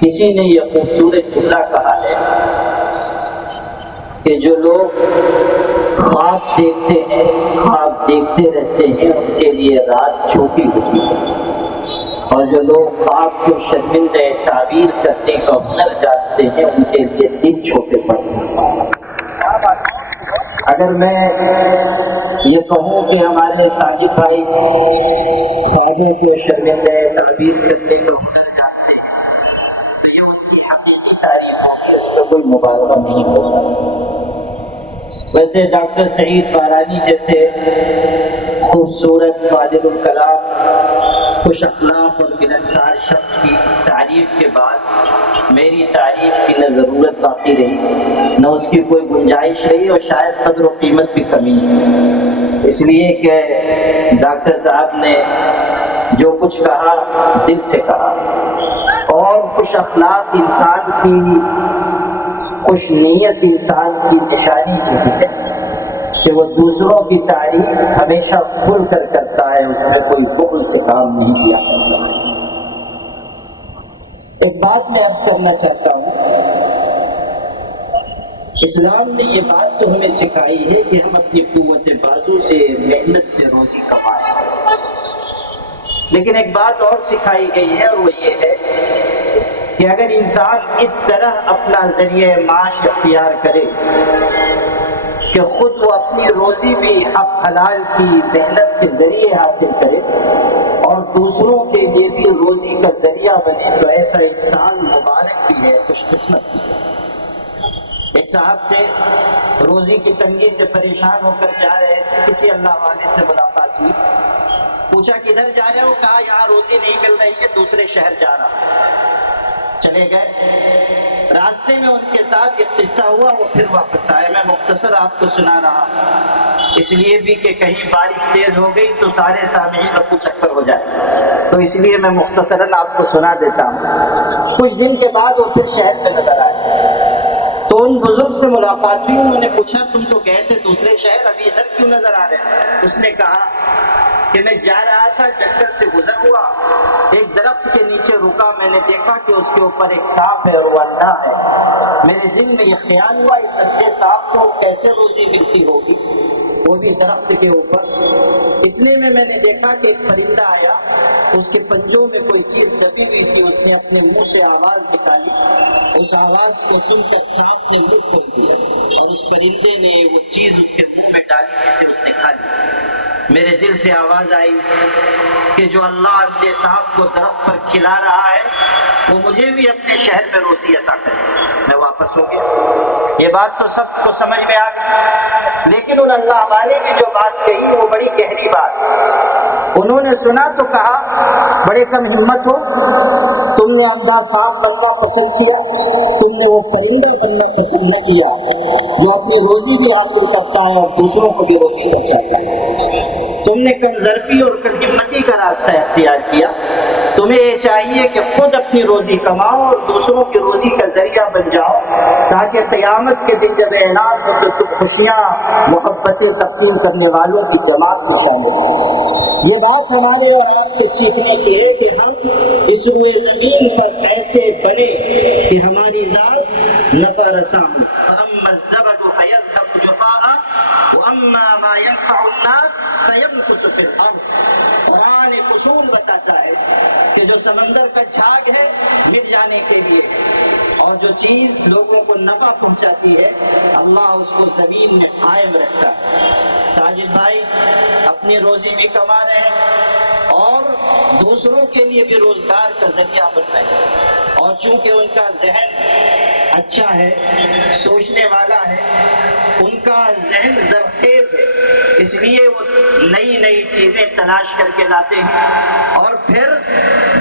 کسی نے یہ خوبصورت جملہ کہا ہے کہ جو لوگ خواب دیکھتے ہیں، خواب دیکھتے رہتے ہیں، ان کے لیے رات چھوٹی ہوتی ہے، اور جو لوگ خواب کو شرمندہ تعبیر کرنے کا ہنر جانتے ہیں ان کے لیے دن چھوٹے پڑتے ہیں۔ اگر میں یہ کہوں کہ ہمارے ساجد بھائی خوابوں کو شرمندہ تعبیر کرنے کا ہنر جانتے ہیں تو یہ ان کی حقیقی تعریف ہوگی، اس میں کوئی مبالغہ نہیں ہوگا۔ ویسے ڈاکٹر سعید فارانی جیسے خوبصورت قادر الکلام خوش اخلاق اور ملنسار شخص کی تعریف کے بعد میری تعریف کی نہ ضرورت باقی رہی نہ اس کی کوئی گنجائش رہی، اور شاید قدر و قیمت بھی کمی ہے، اس لیے کہ ڈاکٹر صاحب نے جو کچھ کہا دل سے کہا، اور خوش اخلاق انسان کی، خوش نیت انسان کی نشانی یہ ہے کہ وہ دوسروں کی تعریف ہمیشہ کھل کر کرتا ہے، اس میں کوئی بخل سے کام نہیں کیا۔ ایک بات میں عرض کرنا چاہتا ہوں، اسلام نے یہ بات تو ہمیں سکھائی ہے کہ ہم اپنی قوت بازو سے، محنت سے روزی کمائیں، لیکن ایک بات اور سکھائی گئی ہے، اور وہ یہ ہے کہ اگر انسان اس طرح اپنا ذریعہ معاش اختیار کرے کہ خود وہ اپنی روزی بھی حق حلال کی محنت کے ذریعے حاصل کرے اور دوسروں کے لیے بھی روزی کا ذریعہ بنے، تو ایسا انسان مبارک بھی ہے، خوش قسمت بھی ہے۔ ایک صاحب تھے، روزی کی تنگی سے پریشان ہو کر جا رہے تھے، کسی اللہ والے سے ملاقات ہوئی، پوچھا کدھر جا رہے ہو؟ کہا یہاں روزی نہیں مل رہی ہے، دوسرے شہر جا رہا ہوں۔ چلے گئے، راستے میں ان کے ساتھ ایک قصہ ہوا، وہ پھر واپس آئے۔ میں مختصر آپ کو سنا رہا ہوں، اس لیے بھی کہ کہیں بارش تیز ہو گئی تو سارے سامعین رفو چکر ہو جائے، تو اس لیے میں مختصراً آپ کو سنا دیتا ہوں۔ کچھ دن کے بعد وہ پھر شہر میں نظر آئے، تو ان بزرگ سے ملاقات ہوئی، انہوں نے پوچھا تم تو گئے تھے دوسرے شہر، ابھی ادھر کیوں نظر آ رہے ہیں؟ اس نے کہا کہ میں جا رہا تھا، جنگل سے گزر ہوا، ایک درخت کے نیچے رکا، میں نے دیکھا کہ اس کے اوپر ایک سانپ ہے اور وہ اندھا ہے، میرے دل میں یہ خیال ہوا اس اندھے سانپ کو کیسے روزی ملتی ہوگی، وہ بھی درخت کے اوپر۔ اتنے میں نے دیکھا کہ ایک پرندہ آیا، اس کے پنجوں میں کوئی چیز دبی ہوئی تھی، اس نے اپنے منہ سے آواز نکالی، اس آواز کو سن کر سانپ نے منہ کھول دیا اور اس پرندے نے وہ چیز اس کے منہ میں ڈالی جسے اس نے کھا لیا۔ میرے دل سے آواز آئی کہ جو اللہ اندھے سانپ کو درخت پر کھلا رہا ہے وہ مجھے بھی اپنے شہر میں روزی عطا کرے۔ میں واپس ہو گیا۔ یہ بات تو سب کو سمجھ میں آ گئی، لیکن ان اللہ والے نے جو بات کہی وہ بڑی گہری بات۔ انہوں نے سنا تو کہا بڑے کم ہمت ہو، تم نے اندھا سانپ بننا پسند کیا، تم نے وہ پرندہ بننا پسند نہ کیا جو اپنی روزی بھی حاصل کرتا ہے اور دوسروں کو بھی روزی پہنچاتا ہے۔ تم نے کم ظرفی اور کم ہمتی کا راستہ اختیار کیا۔ تمہیں یہ چاہیے کہ خود اپنی روزی کماؤ اور دوسروں کی روزی کا ذریعہ بن جاؤ، تاکہ قیامت کے دن جب اعلان ہو تو تم خوشیاں محبتیں تقسیم کرنے والوں کی جماعت میں شامل ہو۔ یہ بات ہمارے اور آپ کے سیکھنے کی ہے کہ ہم اس روئے زمین پر ایسے بنے کہ ہماری ذات نفع رساں ہو۔ فَأَمَّا الزَّبَدُ فَيَذْهَبُ جُفَاءً وَأَمَّا مَا يَنفَعُ النَّاسَ فَيَمْكُثُ فِي الْأَرْضِ۔ قرآن ایک اصول بتاتا ہے کہ جو سمندر کا جھاگ ہے مٹ جانے کے لیے، اور جو چیز لوگوں کو نفع پہنچاتی ہے اللہ اس کو زمین میں قائم رکھتا ہے۔ ساجد بھائی اپنی روزی بھی کما رہے ہیں اور دوسروں کے لیے بھی روزگار کا ذریعہ بن رہے ہیں، اور چونکہ ان کا ذہن اچھا ہے، سوچنے والا ہے، ان کا ذہن زرخیز ہے، اس لیے وہ نئی نئی چیزیں تلاش کر کے لاتے ہیں اور پھر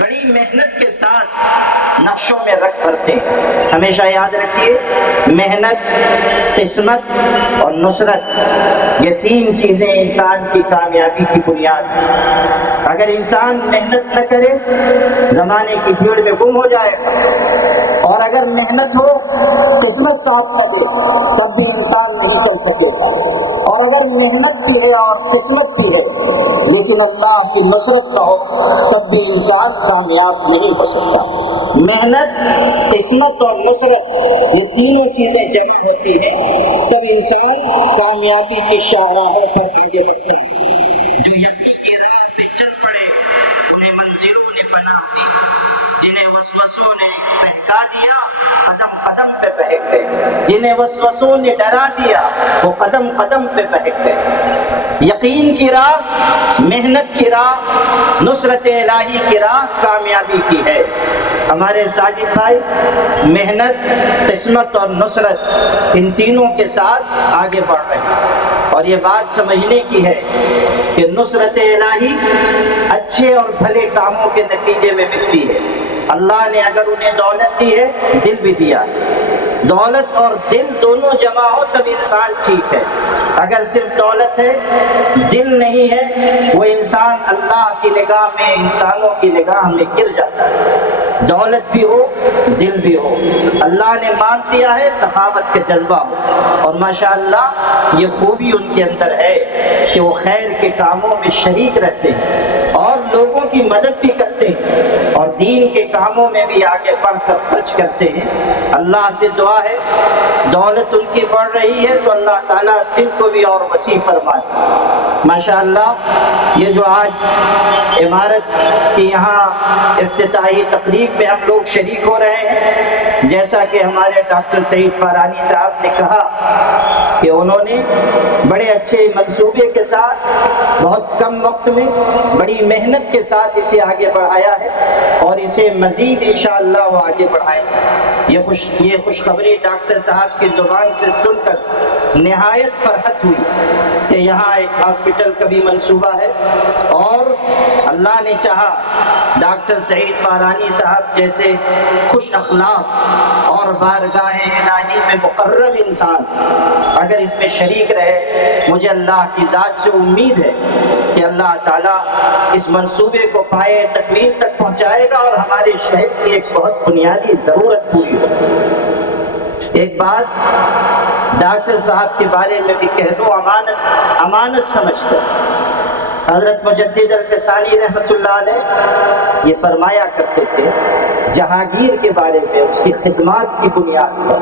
بڑی محنت کے ساتھ نقشوں میں رکھ بھرتے ہیں۔ ہمیشہ یاد رکھیے، محنت، قسمت اور نصرت، یہ تین چیزیں انسان کی کامیابی کی بنیاد ہیں۔ اگر انسان محنت نہ کرے زمانے کی بھیڑ میں گم ہو جائے گا، اور اگر محنت ہو، قسمت ساتھ نہ دے، تب بھی انسان نہیں چل سکے گا۔ اور اگر محنت بھی ہے اور قسمت بھی ہے لیکن اللہ کی نصرت نہ ہو، تب بھی انسان کامیاب نہیں ہو سکتا۔ محنت، قسمت اور نصرت، یہ تینوں چیزیں جمع ہوتی ہیں تب انسان کامیابی کی شاہراہوں پر آگے بڑھتا ہے۔ جو یقین کی راہ پہ چل پڑے انہیں منزلوں نے پناہ دی، جنہیں وسوسوں نے بہکا دیا قدم قدم پہ بہک گئے، جنہیں وسوسوں نے ڈرا دیا وہ قدم قدم پہ بہک گئے۔ یقین کی راہ، محنت کی راہ، نصرت الہی کی راہ کامیابی کی ہے۔ ہمارے ساجد بھائی محنت، قسمت اور نصرت ان تینوں کے ساتھ آگے بڑھ رہے ہیں، اور یہ بات سمجھنے کی ہے کہ نصرت الہی اچھے اور بھلے کاموں کے نتیجے میں ملتی ہے۔ اللہ نے اگر انہیں دولت دی ہے، دل بھی دیا ہے۔ دولت اور دل دونوں جمع ہو تب انسان ٹھیک ہے۔ اگر صرف دولت ہے، دل نہیں ہے، وہ انسان اللہ کی نگاہ میں، انسانوں کی نگاہ میں گر جاتا ہے۔ دولت بھی ہو، دل بھی ہو، اللہ نے مان دیا ہے، سخاوت کا جذبہ ہو، اور ماشاءاللہ یہ خوبی ان کے اندر ہے کہ وہ خیر کے کاموں میں شریک رہتے ہیں اور لوگوں کی مدد بھی کرتے ہیں اور دین کے کاموں میں بھی آگے بڑھ کر خرچ کرتے ہیں۔ اللہ سے دعا ہے دولت ان کی بڑھ رہی ہے تو اللہ تعالیٰ دل کو بھی اور وسیع فرمائے۔ ماشاءاللہ یہ جو آج عمارت کی یہاں افتتاحی تقریب میں ہم لوگ شریک ہو رہے ہیں، جیسا کہ ہمارے ڈاکٹر سعید فارانی صاحب نے کہا کہ انہوں نے بڑے اچھے منصوبے کے ساتھ بہت کم وقت میں بڑی محنت کے ساتھ اسے آگے بڑھایا ہے اور اسے مزید انشاءاللہ وہ آگے بڑھائیں گے۔ یہ خوشخبری ڈاکٹر صاحب کی زبان سے سن کر نہایت فرحت ہوئی کہ یہاں ایک ہاسپٹل کا بھی منصوبہ ہے، اور اللہ نے چاہا ڈاکٹر سعید فارانی صاحب جیسے خوش اخلاق اور بارگاہ الہی میں مقرب انسان اگر اس میں شریک رہے، مجھے اللہ کی ذات سے امید ہے کہ اللہ تعالیٰ اس منصوبے کو پائے تکمیل تک پہنچائے گا اور ہمارے شہر کی ایک بہت بنیادی ضرورت پوری ہوگی۔ ایک بات ڈاکٹر صاحب کے بارے میں بھی کہہ دوں، امانت سمجھ کر۔ حضرت مجدد الفسانی رحمۃ اللہ علیہ یہ فرمایا کرتے تھے جہانگیر کے بارے میں، اس کی خدمات کی بنیاد پر۔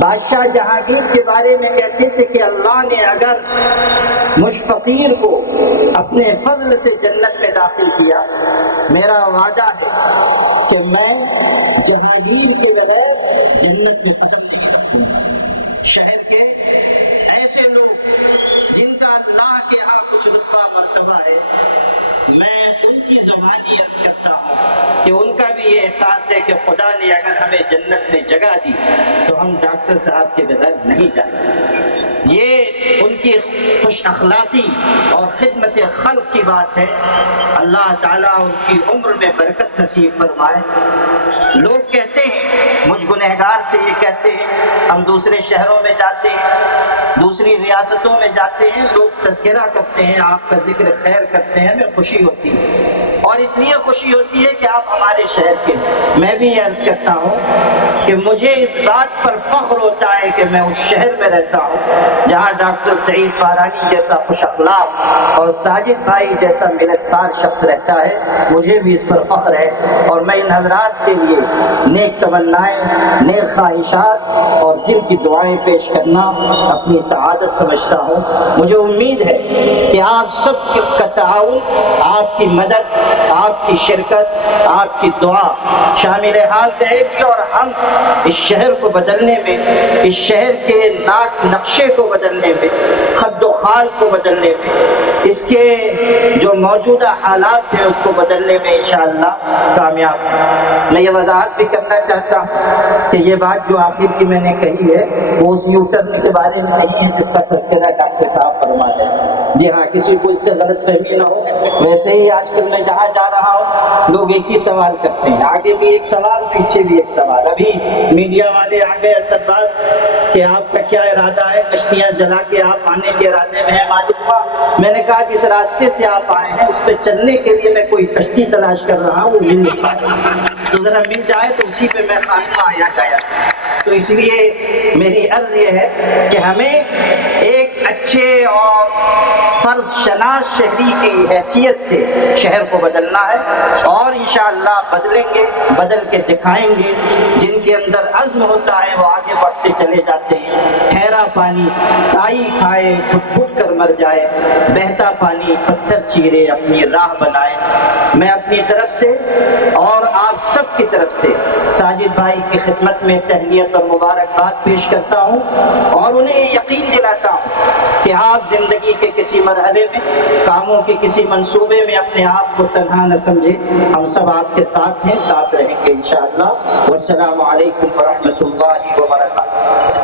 بادشاہ جہانگیر کے بارے میں کہتے تھے کہ اللہ نے اگر مجھ فقیر کو اپنے فضل سے جنت میں داخل کیا، میرا وعدہ ہے کہ میں جہانگیر کے بغیر جنت میں قدم نہیں رکھوں گا۔ شہر کے ایسے لوگ جن کا اللہ کے ہاں کچھ رتبہ مرتبہ ہے، میں ان کی زبانی عرض کرتا ہوں کہ ان کا بھی یہ احساس ہے کہ خدا نے اگر ہمیں جنت میں جگہ دی تو ہم ڈاکٹر صاحب کے بغیر نہیں جائیں۔ یہ ان کی خوش اخلاقی اور خدمت خلق کی بات ہے۔ اللہ تعالیٰ ان کی عمر میں برکت نصیب فرمائے۔ لوگ کہتے ہیں، مجھ گنہگار سے یہ کہتے ہیں، ہم دوسرے شہروں میں جاتے ہیں، دوسری ریاستوں میں جاتے ہیں، لوگ تذکرہ کرتے ہیں، آپ کا ذکر خیر کرتے ہیں، ہمیں خوشی ہوتی ہے، اور اس لیے خوشی ہوتی ہے کہ آپ ہمارے شہر کے۔ میں بھی یہ عرض کرتا ہوں کہ مجھے اس بات پر فخر ہوتا ہے کہ میں اس شہر میں رہتا ہوں جہاں ڈاکٹر سعید فارانی جیسا خوش اخلاق اور ساجد بھائی جیسا ملکسار شخص رہتا ہے۔ مجھے بھی اس پر فخر ہے، اور میں ان حضرات کے لیے نیک تمنائیں، نیک خواہشات اور دل کی دعائیں پیش کرنا اپنی سعادت سمجھتا ہوں۔ مجھے امید ہے کہ آپ سب کا تعاون، آپ کی مدد، آپ کی شرکت، آپ کی دعا شامل حال رہے گی، اور ہم اس شہر کو بدلنے میں، اس شہر کے نقشے کو بدلنے میں، خد و خال کو بدلنے میں، اس کے جو موجودہ حالات ہیں اس کو بدلنے میں انشاءاللہ کامیاب ہیں۔ میں یہ وضاحت بھی کرنا چاہتا ہوں کہ یہ بات جو آخر کی میں نے کہی ہے وہ اس یو ٹرن کے بارے میں نہیں ہے جس کا تذکرہ ڈاکٹر صاحب فرما رہے ہیں۔ جی ہاں، کسی کو اس سے غلط فہمی نہ ہو۔ ویسے ہی آج کل میں جہاں جا رہا ہوں لوگ ایک ہی سوال کرتے ہیں، آگے بھی ایک سوال، پیچھے بھی ایک سوال۔ ابھی میڈیا والے آ گئے اسد بات کہ آپ کا کیا ارادہ ہے، کشتیاں جلا کے آپ آنے کے ارادے میں ہیں؟ معلوم ہوا، میں نے کہا جس راستے سے آپ آئے ہیں اس پہ چلنے کے لیے میں کوئی کشتی تلاش کر رہا ہوں، وہ مل نہیں پا رہا۔ تو ذرا مل جائے تو اسی پہ میں خانقاہ آیا جایا۔ تو اس لیے میری عرض یہ ہے کہ ہمیں ایک اچھے اور فرض شناس شہری کی حیثیت سے شہر کو بدلنا ہے، اور انشاءاللہ بدلیں گے، بدل کے دکھائیں گے۔ جن کے اندر عزم ہوتا ہے وہ آگے بڑھتے چلے جاتے ہیں۔ ٹھہرا پانی کائی کھائے گھٹ گھٹ کر مر جائے، بہتا پانی پتھر چیرے اپنی راہ بنائے۔ میں اپنی طرف سے اور آپ سب کی طرف سے ساجد بھائی کی خدمت میں تہنیت اور مبارکباد پیش کرتا ہوں، اور انہیں یقین دلاتا ہوں کہ آپ زندگی کے کسی مرحلے میں، کاموں کے کسی منصوبے میں اپنے آپ کو تنہا نہ سمجھیں، ہم سب آپ کے ساتھ ہیں، ساتھ رہیں گے انشاءاللہ۔ والسلام علیکم ورحمۃ اللہ وبرکاتہ۔